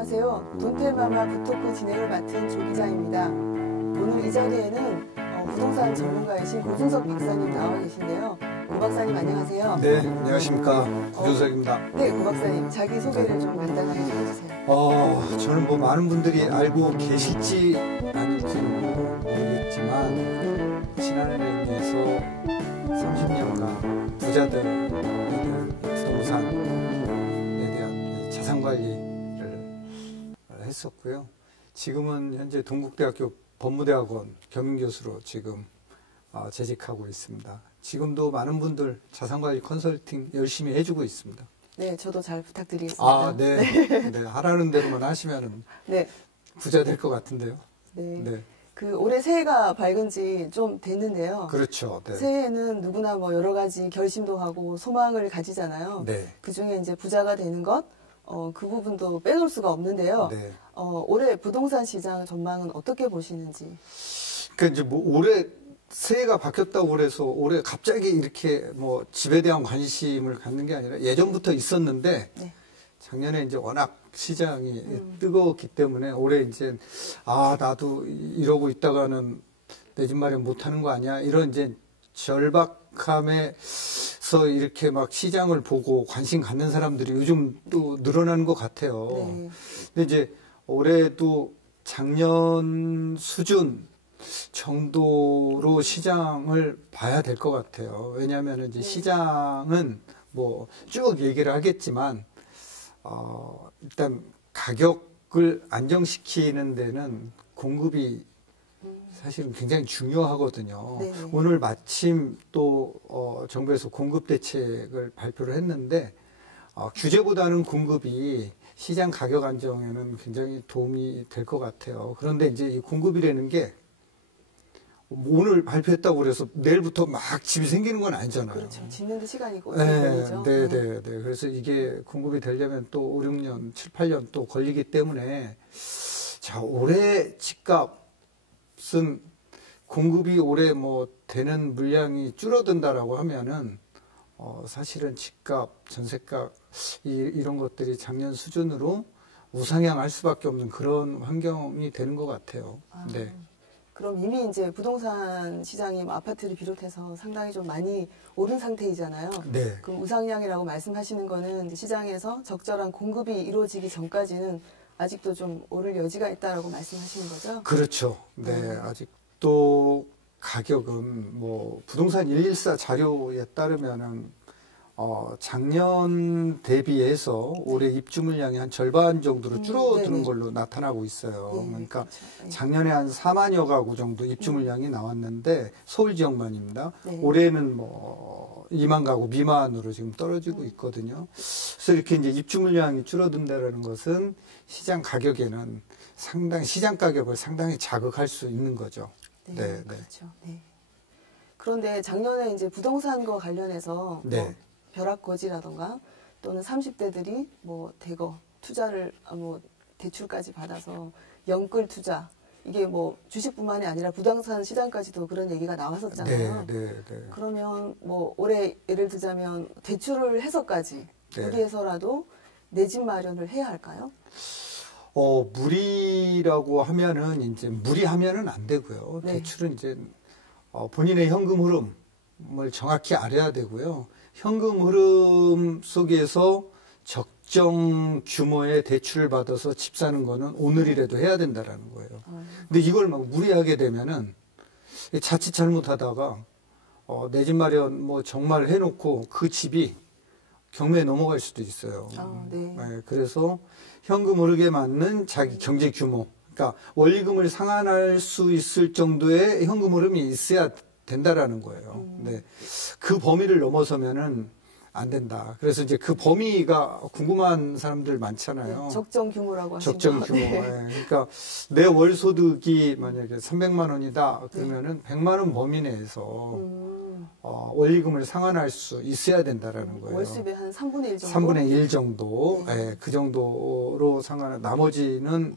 안녕하세요. 돈텔마마 굿토크 진행을 맡은 조 기자입니다. 오늘 이 자리에는 부동산 전문가이신 고준석 박사님 나와 계신데요. 고 박사님 안녕하세요. 네, 안녕하십니까. 고준석입니다. 네, 고 박사님 자기 소개를 좀 간단하게 해주세요. 저는 뭐 많은 분들이 알고 계실지 아닐지는 모르겠지만 지난해에 비해서 30년간 부자들에 대한 부동산에 대한 자산관리를 했었고요. 지금은 현재 동국대학교 법무대학원 겸임교수로 지금 재직하고 있습니다. 지금도 많은 분들 자산관리 컨설팅 열심히 해주고 있습니다. 네, 저도 잘 부탁드리겠습니다. 아, 네. 네. 하라는 대로만 하시면 네. 부자 될 것 같은데요. 네. 네. 올해 새해가 밝은 지 좀 됐는데요. 그렇죠. 네. 새해에는 누구나 뭐 여러 가지 결심도 하고 소망을 가지잖아요. 네. 그 중에 이제 부자가 되는 것, 그 부분도 빼놓을 수가 없는데요. 네. 올해 부동산 시장 전망은 어떻게 보시는지? 그러니까 이제 뭐 올해 새해가 바뀌었다고 그래서 올해 갑자기 이렇게 뭐 집에 대한 관심을 갖는 게 아니라 예전부터 있었는데 네. 작년에 이제 워낙 시장이 뜨거웠기 때문에 올해 이제 나도 이러고 있다가는 내 집 마련 못하는 거 아니야 이런 이제 절박함에서 이렇게 막 시장을 보고 관심 갖는 사람들이 요즘 또 늘어나는 것 같아요. 네. 근데 이제 올해도 작년 수준 정도로 시장을 봐야 될 것 같아요. 왜냐하면 이제 시장은 뭐 쭉 얘기를 하겠지만 일단 가격을 안정시키는 데는 공급이 사실은 굉장히 중요하거든요. 네네. 오늘 마침 또 정부에서 공급 대책을 발표를 했는데 규제보다는 공급이 시장 가격 안정에는 굉장히 도움이 될 것 같아요. 그런데 이제 이 공급이라는 게 오늘 발표했다고 그래서 내일부터 막 집이 생기는 건 아니잖아요. 그렇죠. 짓는데 시간이 네, 걸리죠. 네. 그래서 이게 공급이 되려면 또 5, 6년, 7, 8년 또 걸리기 때문에 자, 올해 집값은 공급이 올해 뭐 되는 물량이 줄어든다라고 하면은 사실은 집값, 전세값 이런 것들이 작년 수준으로 우상향할 수밖에 없는 그런 환경이 되는 것 같아요. 네. 그럼 이미 이제 부동산 시장이 뭐 아파트를 비롯해서 상당히 좀 많이 오른 상태이잖아요. 네. 그럼 우상향이라고 말씀하시는 거는 이제 시장에서 적절한 공급이 이루어지기 전까지는 아직도 좀 오를 여지가 있다라고 말씀하시는 거죠? 그렇죠. 네. 아직도 가격은 뭐 부동산 114 자료에 따르면은 작년 대비해서 올해 입주 물량이 한 절반 정도로 줄어드는 네네. 걸로 나타나고 있어요. 네, 그러니까 그렇죠. 네. 작년에 한 4만여 가구 정도 입주 물량이 나왔는데 서울 지역만입니다. 네. 올해는 뭐 2만 가구 미만으로 지금 떨어지고 있거든요. 그래서 이렇게 이제 입주 물량이 줄어든다는 것은 시장 가격에는 상당히 시장 가격을 상당히 자극할 수 있는 거죠. 네, 그렇죠. 네. 그런데 작년에 이제 부동산과 관련해서 네. 뭐 벼락거지라던가 또는 30대들이 뭐 대거 투자를 뭐 대출까지 받아서 영끌 투자 이게 뭐 주식뿐만이 아니라 부동산 시장까지도 그런 얘기가 나왔었잖아요. 네. 그러면 뭐 올해 예를 들자면 대출을 해서까지 네. 무리해서라도 내 집 마련을 해야 할까요? 무리라고 하면은 이제 무리하면은 안 되고요. 네. 대출은 이제 본인의 현금 흐름을 정확히 알아야 되고요. 현금 흐름 속에서 적정 규모의 대출을 받아서 집 사는 거는 오늘이라도 해야 된다라는 거예요. 근데 이걸 막 무리하게 되면은 자칫 잘못하다가 내 집 마련 뭐 정말 해놓고 그 집이 경매에 넘어갈 수도 있어요. 네. 그래서 현금 흐르게 맞는 자기 경제 규모, 그러니까 원리금을 상환할 수 있을 정도의 현금 흐름이 있어야 된다라는 거예요. 네. 그 범위를 넘어서면은 안 된다. 그래서 이제 그 범위가 궁금한 사람들 많잖아요. 네, 적정 규모라고 하시죠. 적정 규모. 네. 그러니까 내 월 소득이 만약에 300만 원이다. 그러면은 100만 원 범위 내에서 원리금을 상환할 수 있어야 된다라는 거예요. 월수입의 한 3분의 1 정도? 3분의 1 정도. 네. 네, 그 정도로 상환을, 나머지는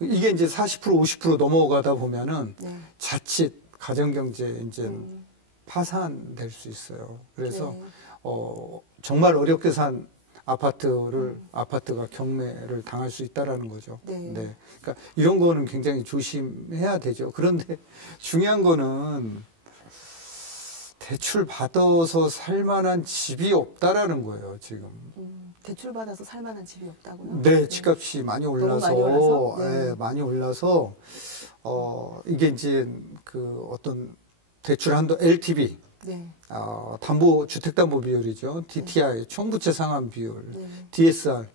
이게 이제 40% 50% 넘어가다 보면은 네. 자칫 가정경제 이제 파산될 수 있어요. 그래서 네. 정말 어렵게 산 아파트가 경매를 당할 수 있다라는 거죠. 네. 네. 그러니까 이런 거는 굉장히 조심해야 되죠. 그런데 중요한 거는 대출 받아서 살 만한 집이 없다라는 거예요, 지금. 대출 받아서 살 만한 집이 없다고요? 네, 집값이 많이 올라서, 많이 올라서? 네. 네, 많이 올라서, 이게 이제 그 어떤 대출 한도 LTV, 네. 주택담보 비율이죠. DTI, 총부채 상환 비율, 네. DSR,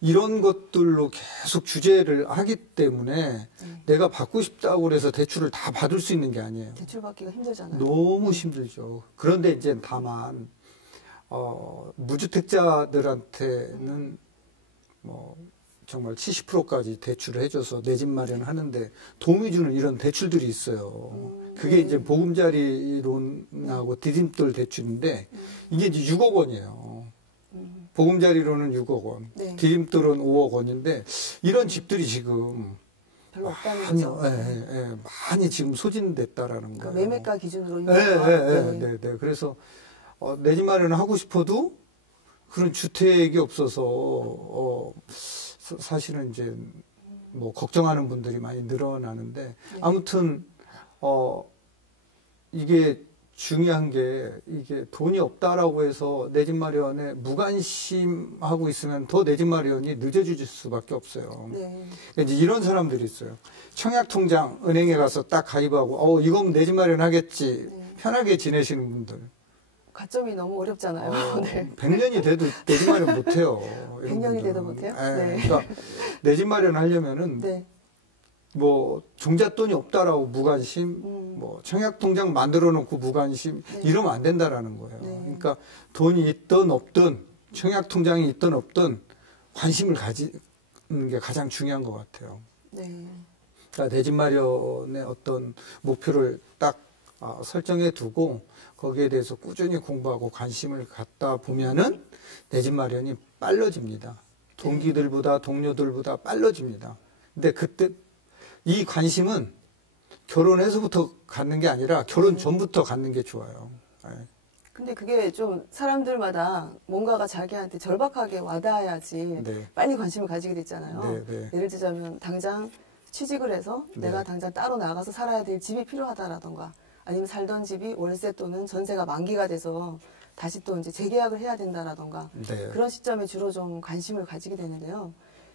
이런 것들로 계속 규제를 하기 때문에 내가 받고 싶다고 해서 대출을 다 받을 수 있는 게 아니에요. 대출 받기가 힘들잖아요. 너무 힘들죠. 그런데 이제 다만, 무주택자들한테는 뭐 정말 70%까지 대출을 해줘서 내 집 마련하는데 도움이 주는 이런 대출들이 있어요. 그게 네. 이제 보금자리론하고 디딤돌 대출인데 이게 이제 6억 원이에요. 보금자리론은 6억 원, 네. 디딤돌은 5억 원인데 이런 집들이 지금 별로 없다는 많이, 거죠. 많이 지금 소진됐다라는 그러니까 거예요. 매매가 기준으로 네. 그래서 내 집 마련을 하고 싶어도 그런 주택이 없어서 사실은 이제 뭐 걱정하는 분들이 많이 늘어나는데 네. 아무튼 이게 중요한 게 이게 돈이 없다라고 해서 내 집 마련에 무관심하고 있으면 더 내 집 마련이 늦어질 수밖에 없어요. 네. 이제 이런 사람들이 있어요. 청약통장 은행에 가서 딱 가입하고 이건 내 집 마련하겠지 네. 편하게 지내시는 분들. 가점이 너무 어렵잖아요. 네. 100년이 돼도 내 집 마련 못해요. 100년이 돼도 못해요? 네. 그러니까 내 집 마련하려면은 네. 뭐 종잣돈이 없다라고 무관심, 뭐 청약통장 만들어 놓고 무관심 네. 이러면 안 된다라는 거예요. 네. 그러니까 돈이 있든 없든 청약통장이 있든 없든 관심을 가지는 게 가장 중요한 것 같아요. 네. 그러니까 내 집 마련의 어떤 목표를 딱 설정해 두고 거기에 대해서 꾸준히 공부하고 관심을 갖다 보면은 내 집 마련이 빨라집니다. 동기들보다 동료들보다 빨라집니다. 근데 그때 이 관심은 결혼해서부터 갖는 게 아니라 결혼 전부터 갖는 게 좋아요. 근데 그게 좀 사람들마다 뭔가가 자기한테 절박하게 와닿아야지 네. 빨리 관심을 가지게 됐잖아요. 네. 예를 들자면 당장 취직을 해서 네. 내가 당장 따로 나가서 살아야 될 집이 필요하다라던가 아니면 살던 집이 월세 또는 전세가 만기가 돼서 다시 또 이제 재계약을 해야 된다라던가 네. 그런 시점에 주로 좀 관심을 가지게 되는데요.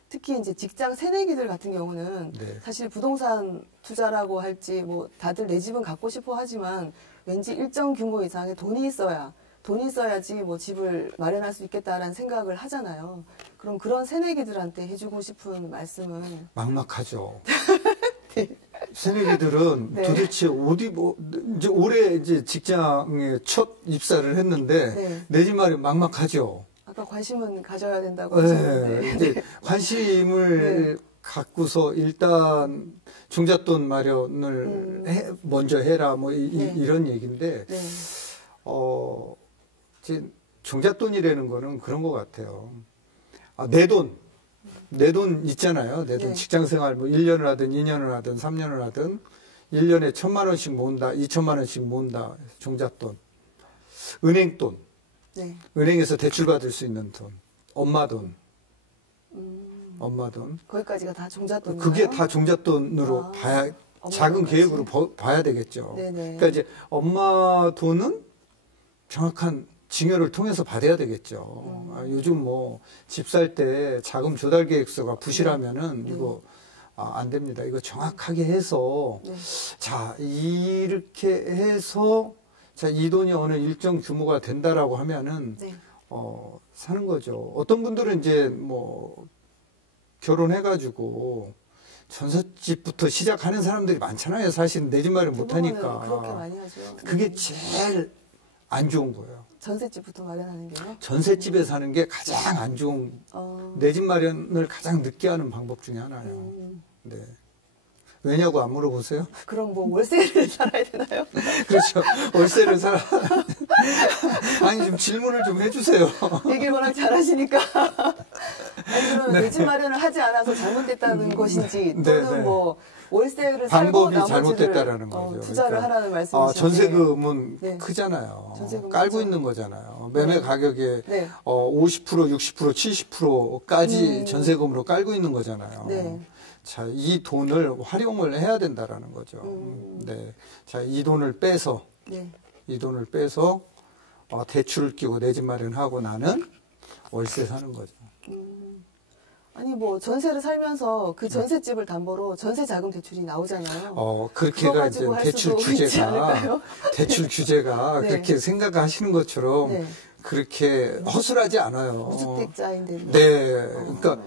특히 이제 직장 새내기들 같은 경우는 네. 사실 부동산 투자라고 할지 뭐 다들 내 집은 갖고 싶어 하지만 왠지 일정 규모 이상의 돈이 있어야지 뭐 집을 마련할 수 있겠다라는 생각을 하잖아요. 그럼 그런 새내기들한테 해주고 싶은 말씀은 막막하죠. 새내기들은 네. 도대체 이제 올해 이제 직장에 첫 입사를 했는데 네. 내 집 마련 막막하죠. 아까 관심은 가져야 된다고 하셨는데 이제 관심을 갖고서 일단 종잣돈 마련을 먼저 해라 뭐 이런 얘기인데 네. 이제 종잣돈이라는 거는 그런 것 같아요. 내 돈 있잖아요. 내 돈 네. 직장 생활 뭐 1년을 하든 2년을 하든 3년을 하든 1년에 1,000만 원씩 모은다, 2,000만 원씩 모은다. 종잣돈. 은행돈. 네. 은행에서 대출 받을 수 있는 돈. 엄마 돈. 거기까지가 다 종잣돈인가요? 그게 다 종잣돈으로 봐야 작은 돈까지? 계획으로 봐야 되겠죠. 네네. 그러니까 이제 엄마 돈은 정확한 증여를 통해서 받아야 되겠죠. 요즘 뭐 집 살 때 자금 조달 계획서가 부실하면은 이거 안 됩니다. 이거 정확하게 해서 네. 자 이렇게 해서 자 이 돈이 어느 일정 규모가 된다라고 하면은 네. 사는 거죠. 어떤 분들은 이제 뭐 결혼해가지고 전셋집부터 시작하는 사람들이 많잖아요. 사실 내 집 마련 못하니까. 그렇게 많이 하죠. 그게 제일 안 좋은 거예요. 전셋집부터 마련하는 게요? 전셋집에 사는 게 가장 안 좋은 내 집 마련을 가장 늦게 하는 방법 중에 하나예요. 네. 왜냐고 안 물어보세요? 그럼 뭐 월세를 살아야 되나요? 그렇죠. 월세를 살아. 아니 좀 질문을 좀 해주세요. 얘기를 워낙 잘하시니까. 아니, 그러면 네. 내 집 마련을 하지 않아서 잘못됐다는 것인지 네, 또는 네. 뭐 월세를 살고 방법이 잘못됐다라는 거죠. 투자를 그러니까, 하라는 말씀이신데 전세금은 네. 크잖아요. 전세금은 깔고 크죠. 있는 거잖아요. 매매 네. 가격에 네. 50%, 60%, 70%까지 음. 전세금으로 깔고 있는 거잖아요. 네. 자, 이 돈을 활용을 해야 된다라는 거죠. 네. 자, 이 돈을 빼서 네. 대출을 끼고 내 집 마련하고 나는 월세 사는 거죠. 아니 뭐 전세를 살면서 그 전셋집을 담보로 전세 자금 대출이 나오잖아요. 그렇게가 그거 이제 가지고 할 대출 수도 있지 규제가 않을까요? 대출 규제가 네. 그렇게 생각하시는 것처럼 네. 그렇게 허술하지 않아요. 무주택자인데. 네. 그러니까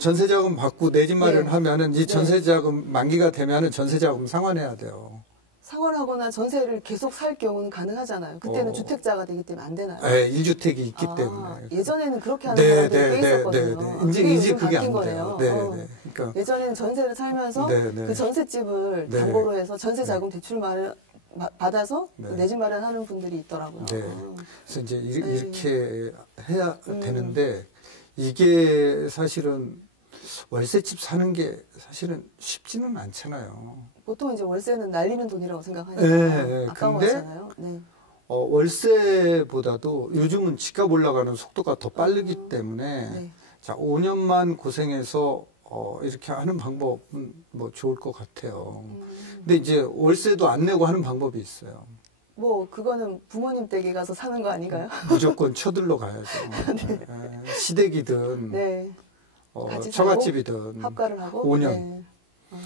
전세자금 받고 내 집 마련하면은 이 네. 전세자금 만기가 되면은 전세자금 상환해야 돼요. 상환하거나 전세를 계속 살 경우는 가능하잖아요. 그때는 어. 주택자가 되기 때문에 안 되나요? 네, 1주택이 있기 때문에. 예전에는 그렇게 하는 사람들이 꽤 있었거든요. 이제 요즘 그게 바뀐 안 돼요. 거네요. 네, 네. 그러니까 예전에는 전세를 살면서 네, 네. 그 전셋집을 네. 담보로 해서 전세 자금 대출 받아서 네. 내 집 마련하는 분들이 있더라고요. 네. 그래서 이제 네. 이렇게 해야 되는데 이게 사실은 월세집 사는 게 사실은 쉽지는 않잖아요. 보통 이제 월세는 날리는 돈이라고 생각하니까 네, 아까워하잖아요. 네. 월세보다도 요즘은 집값 올라가는 속도가 더 빠르기 때문에 네. 자, 5년만 고생해서 이렇게 하는 방법은 뭐 좋을 것 같아요. 근데 이제 월세도 안 내고 하는 방법이 있어요. 뭐 그거는 부모님 댁에 가서 사는 거 아닌가요? 무조건 쳐들러 가야죠. 시댁이든 네. 같이 처갓집이든 합가를 하고 5년. 네.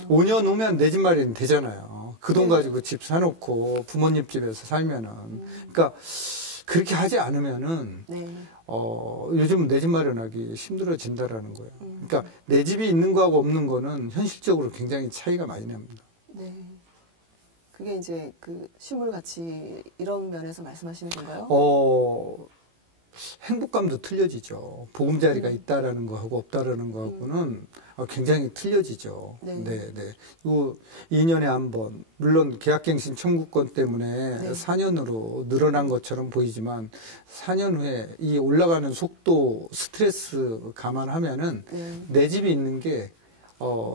5년 후면 내 집 마련이 되잖아요. 그 돈 네. 가지고 집 사놓고 부모님 집에서 살면은. 그러니까 그렇게 하지 않으면은 네. 요즘 내 집 마련하기 힘들어진다라는 거예요. 그러니까 내 집이 있는 거하고 없는 거는 현실적으로 굉장히 차이가 많이 납니다. 네. 그게 이제 그 실물 가치 이런 면에서 말씀하시는 건가요? 행복감도 틀려지죠. 보금자리가 있다라는 거하고 없다라는 거하고는 굉장히 틀려지죠. 네. 네, 네. 요 2년에 한 번, 물론 계약갱신 청구권 때문에 네. 4년으로 늘어난 것처럼 보이지만 4년 후에 이 올라가는 속도, 스트레스 감안하면은 네. 내 집이 있는 게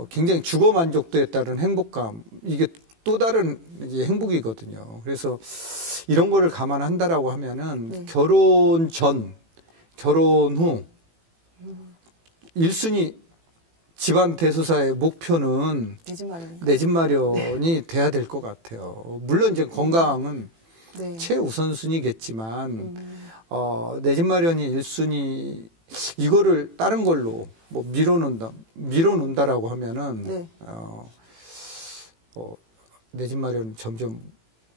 굉장히 주거 만족도에 따른 행복감, 이게 또 다른 이제 행복이거든요. 그래서 이런 거를 감안한다라고 하면은 네. 결혼 전, 결혼 후 1순위 집안 대소사의 목표는 내 집 마련. 내 집 마련이 돼야 될 것 같아요. 물론 이제 건강은 네. 최우선순위겠지만 내 집 마련이 1순위 이거를 다른 걸로 뭐 밀어놓는다라고 하면은 네. 내 집 마련 점점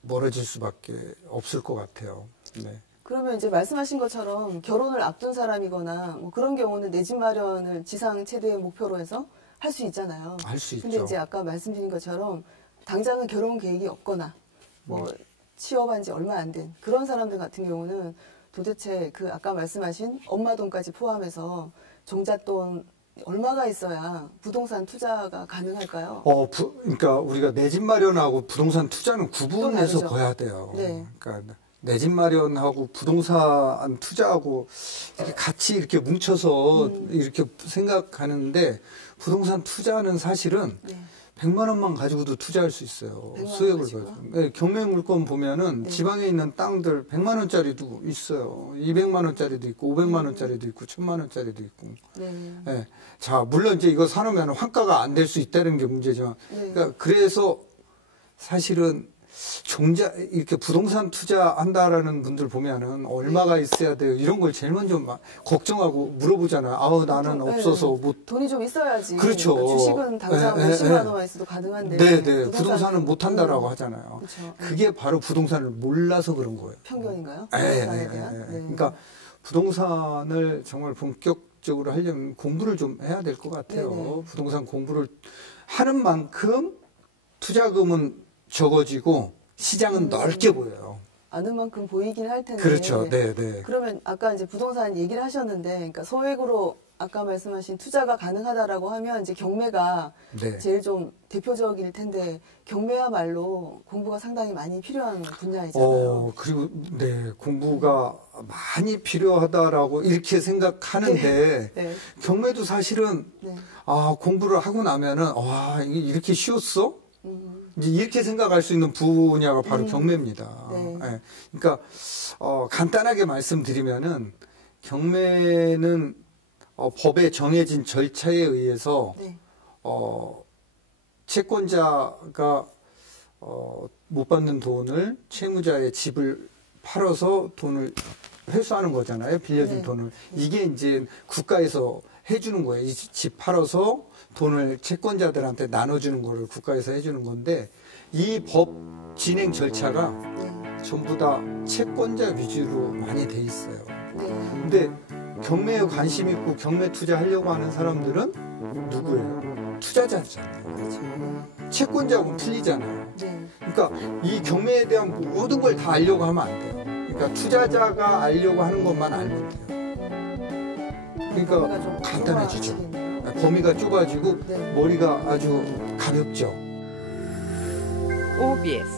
멀어질 수밖에 없을 것 같아요. 네. 그러면 이제 말씀하신 것처럼 결혼을 앞둔 사람이거나 뭐 그런 경우는 내 집 마련을 지상 최대의 목표로 해서 할 수 있잖아요. 할 수 있죠. 근데 이제 아까 말씀드린 것처럼 당장은 결혼 계획이 없거나 뭐 취업한 지 얼마 안 된 그런 사람들 같은 경우는 도대체 그 아까 말씀하신 엄마 돈까지 포함해서 종잣돈 얼마가 있어야 부동산 투자가 가능할까요? 그러니까 우리가 내 집 마련하고 부동산 투자는 구분해서 다르죠. 봐야 돼요. 네. 그러니까 내 집 마련하고 부동산 투자하고 이렇게 같이 이렇게 뭉쳐서 이렇게 생각하는데 부동산 투자는 사실은 네. 100만 원만 가지고도 투자할 수 있어요. 100만 원 수익을 가지고요? 가지고. 네, 경매 물건 보면은 네. 지방에 있는 땅들 100만 원짜리도 있어요. 200만 원짜리도 있고 500만 원짜리도 있고 1000만 원짜리도 있고. 네. 네. 자, 물론 이제 이거 사놓으면 환가가 안 될 수 있다는 게 문제지만, 네. 그러니까 그래서 사실은 이렇게 부동산 투자한다라는 분들 보면은 얼마가 있어야 돼요. 이런 걸 제일 먼저 막 걱정하고 물어보잖아요. 아우, 나는 네. 없어서 못. 돈이 좀 있어야지. 그렇죠. 그러니까 주식은 당장 네, 몇십만 네. 원만 있어도 가능한데. 네네. 부동산은 못 한다라고 하잖아요. 그렇죠. 그게 바로 부동산을 몰라서 그런 거예요. 편견인가요? 예, 부동산에 예, 대한? 예. 네. 그러니까 부동산을 정말 본격적으로 하려면 공부를 좀 해야 될 것 같아요. 네네. 부동산 공부를 하는 만큼 투자금은 적어지고 시장은 넓게 보여요. 아는 만큼 보이긴 할 텐데. 그렇죠. 네, 네. 그러면 아까 이제 부동산 얘기를 하셨는데, 그러니까 소액으로 아까 말씀하신 투자가 가능하다라고 하면 이제 경매가 네. 제일 좀 대표적일 텐데 경매야말로 공부가 상당히 많이 필요한 분야이잖아요. 그리고 네, 공부가 많이 필요하다라고 이렇게 생각하는데 네. 경매도 사실은 네. 공부를 하고 나면은 이게 이렇게 쉬웠어? 음, 이제 이렇게 생각할 수 있는 분야가 바로 경매입니다. 네. 예. 그러니까 간단하게 말씀드리면은 경매는 법에 정해진 절차에 의해서 네. 채권자가 못 받는 돈을 채무자의 집을 팔아서 돈을 회수하는 거잖아요. 빌려준 네. 돈을. 이게 이제 국가에서 해주는 거예요. 이 집 팔아서 돈을 채권자들한테 나눠주는 거를 국가에서 해주는 건데 이 법 진행 절차가 네. 전부 다 채권자 위주로 많이 돼 있어요. 네. 근데 경매에 관심 있고 경매 투자하려고 하는 사람들은 누구예요? 투자자잖아요. 그렇죠. 채권자하고는 틀리잖아요. 네. 그러니까 이 경매에 대한 모든 걸 다 알려고 하면 안 돼요. 그러니까 투자자가 알려고 하는 것만 알면 돼요. 그러니까 좀 간단해지죠. 좁아지겠네요. 범위가 좁아지고 네. 머리가 아주 가볍죠. OBS